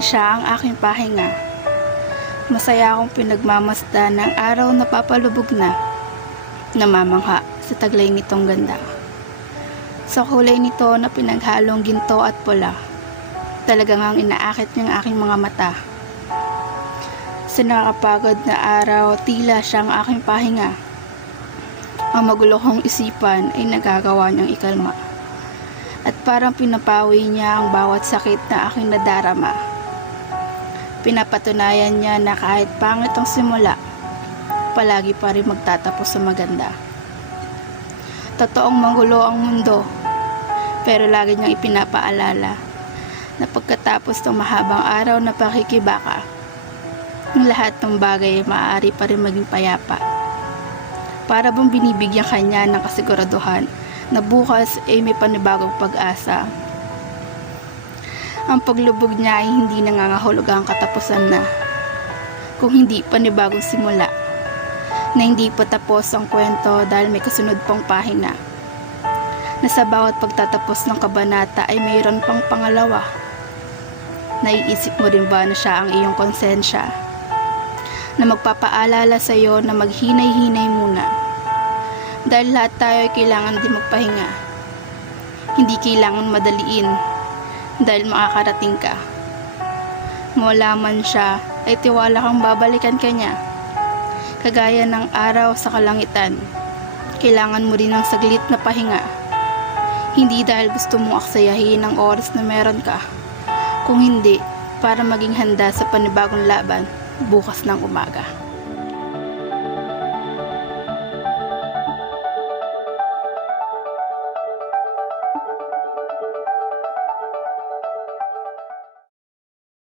Siya ang aking pahinga. Masaya akong pinagmamasdan ng araw na papalubog na. Namamangha sa taglay nitong ganda. Sa kulay nito na pinaghalong ginto at pula, talagang ang inaakit niyang aking mga mata. Sa nakakapagod na araw, tila siyang aking pahinga. Ang magulo kong isipan ay nagagawa niyang ikalma. At parang pinapawi niya ang bawat sakit na aking nadarama. Pinapatunayan niya na kahit pangit ang simula, palagi pa rin magtatapos sa maganda. Totoong magulo ang mundo, pero lagi niyang ipinapaalala na pagkatapos ng mahabang araw na pakikibaka, ang lahat ng bagay ay maaari pa rin maging payapa. Para bang binibigyan kanya ng kasiguraduhan na bukas ay may panibagong pag-asa. Ang paglubog niya ay hindi nangangahulugang katapusan na, kung hindi panibagong simula, na hindi pa tapos ang kwento dahil may kasunod pang pahina, na sa bawat pagtatapos ng kabanata ay mayroon pang pangalawa. Naiisip mo rin ba na siya ang iyong konsensya, na magpapaalala sa iyo na maghinay-hinay muna, dahil lahat tayo ay kailangan din magpahinga. Hindi kailangan madaliin, dahil makakarating ka. Mawala man siya, ay tiwala kang babalikan ka niya. Kagaya ng araw sa kalangitan, kailangan mo rin ng saglit na pahinga. Hindi dahil gusto mong aksayahin ang oras na meron ka, kung hindi para maging handa sa panibagong laban bukas ng umaga.